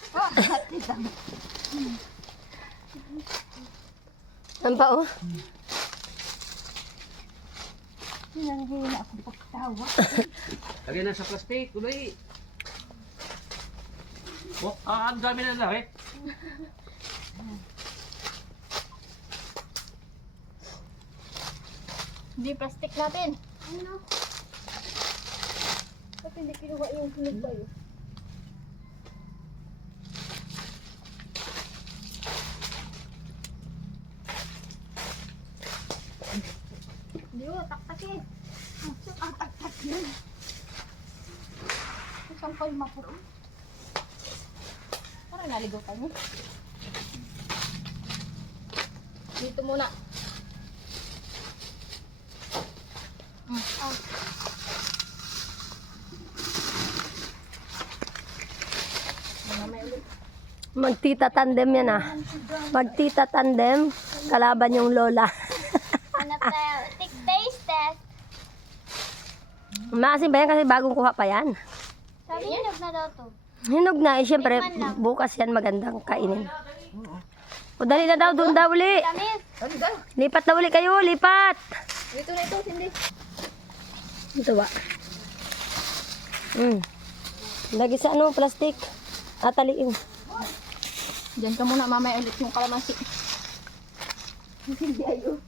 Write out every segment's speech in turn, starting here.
Oh, hati lang. Ang pa oh. Hinanghina ako pagtawa. Lagyan na sa plastic, tuloy. Oh, ang dami na lang eh. Hindi plastic natin. Ano? Ba't hindi kinuha yung sunod tayo? Hindi o, taktakin. Ang taktak yun. Saan pa yung mapuro? Parang naligaw tayo. Dito muna. Magtita tandem yan ah. Magtita tandem. Kalaban yung lola. Ano tayo? Taste test. Maasim ba yan kasi bagong kuha pa yan? Sabi hinog na daw to. Hinog na eh. Siyempre bukas yan magandang kainin. O dali na daw. Doon daw uli. Tamis. Lipat na uli kayo. Lipat. Ito na ito, hindi. Ito ba? Lagi sa ano, plastic. Ataliin. Diyan ka muna, mamaya ulit yung kalamansi. Hindi ayo.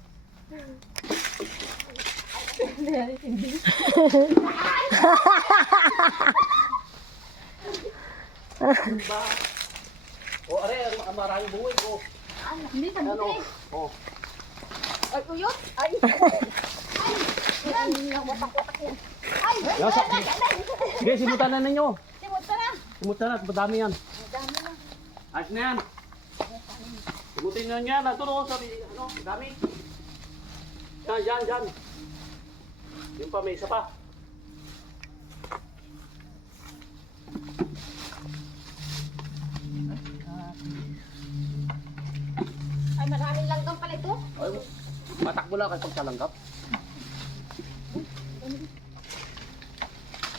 Oh, are, ang maraming buhay ko. Hindi, Ano? tamis. Oh. Ay, uyot. Ay. Ay. Yan. Watak-watak yan. Ay. Nasa. Sige, simutan na ninyo. Simot ka na. Simutan na, madami yan. Dami na. Ayos na yan. Simutin na yan. Ito no, sabi, ano, dami. Yan. Yung pa, may isa pa. Ay, maraming langgam pala ito. Ay, matakbo lang kayo pagkalanggap.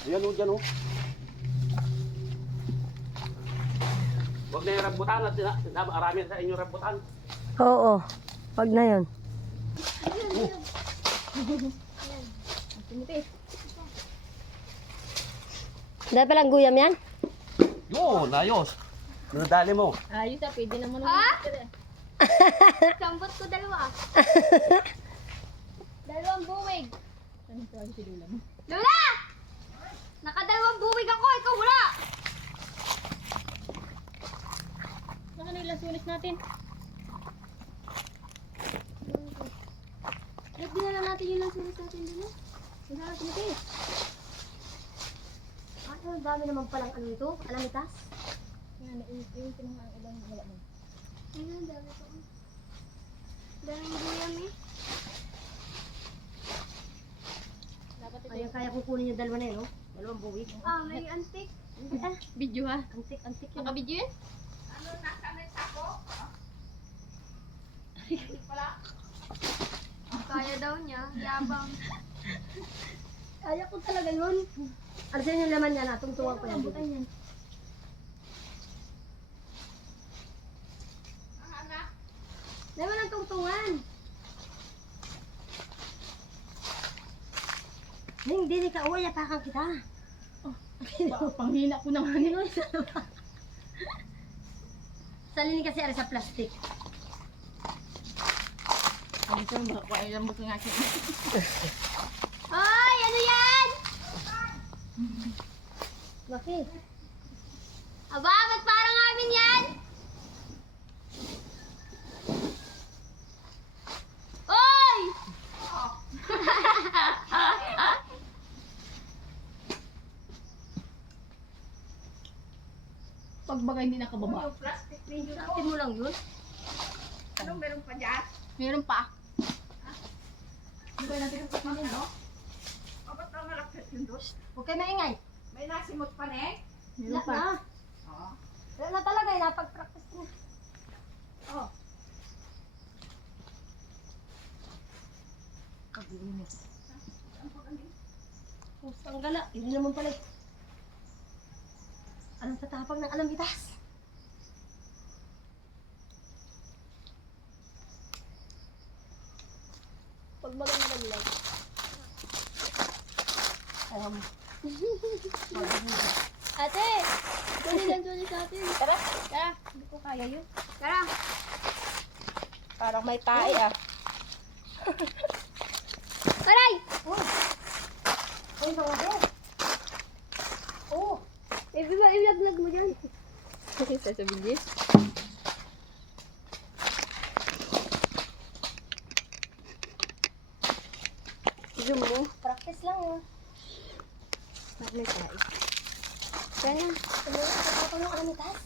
Ayan o, dyan o. Huwag na yung rambutan at marami sa inyong rambutan. Oo. Wag na yun. Timothy. Dahil palang guyam yan? Yun, ayos. Nadali mo. Ayos ah, pwede naman Sambot ko dalawa. Dalawang buwig. Ano tawag si Lola mo? Lola! Nakadalawang buwig ako, ikaw wala! Saan na ilang sulis natin? Lagyan na lang natin yung ilang sulis natin din eh. Yung sa atin natin. Ang dami naman palang ano ito, alamitas. Yan, yung pinang ilang wala mo. Ayun, dami ko. Daming guyam eh. Dapat ito. Ayun, kaya kukunin yung dalawa na yun, no? Dalawang buwig. Ah, may antik. Video ha? Antik yun. Naka-video yan? Kaya daw niya, yabang. Kaya ko talaga yun. Alisin yung laman niya na, tungtungan ko yan. yan. Laman ang tungtungan. Hindi, di ka uwi, apakan kita. Panghina ko naman yun. Salini kasi ari sa plastic. Ang ito, baka ilang buto nga siya. Ay, ano yan? Bakit? Aba, ba't parang amin yan? Oy! Pag baga hindi nakababa. Atin mo lang yun. Anong meron pa dyan? Meron pa. Hindi ba natin yung pagmamin, no? O, ba't ang malakit yun doon? Huwag kayo maingay. May nasimot pa na eh? Wala na. Oo. Wala na talaga, napag-practice na. Oh. Kaglinis. Ang gala, hindi naman pala. Anong tatapag ng alamitas? Pag baga nalaglag. Ate! Kunin lang tuloy sa atin. Tara. Tara. Hindi ko kaya yun. Tara. Parang may tae ah. Aray! Ay, mga bel. Oh. I-vlog mo dyan. Sa video. Zoom mo. Practice lang yun. Ba't may tayo? Ganyan. Ano yung alamitas?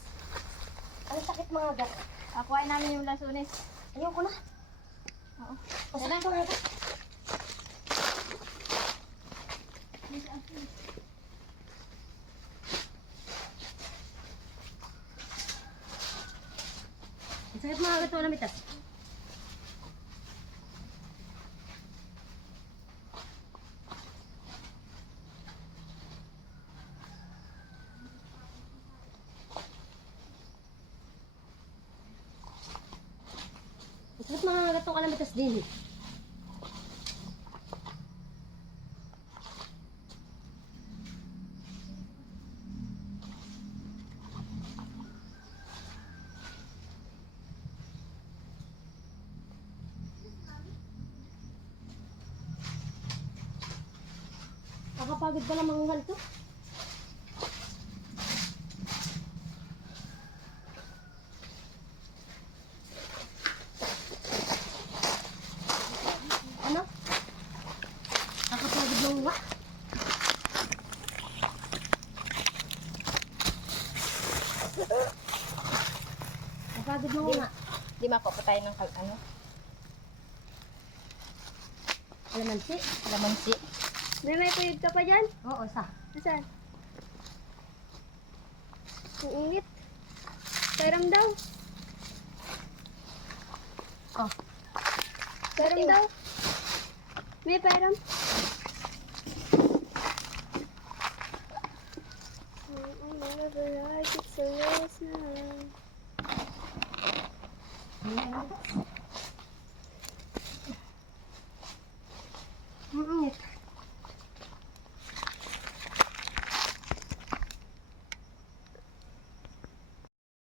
Ang sakit mga gat. Akuhain namin yung lasunis. Ayoko na. Oo. Masakit mga gat. Ang sakit mga gat yung alamitas. Ang sakit mga gat yung alamitas din. Nakapagod pala mangunggal to. Ano? Nakapagod mangunggal. Nakapagod mangunggal. Di makuha tayo ng ano? Alamansi. Lamansi. May tuyod ka pa dyan? Oo, isa. Nasaan? Ang init. Peram daw. Oh. Peram daw. May peram. I never like it so yes na. Ano?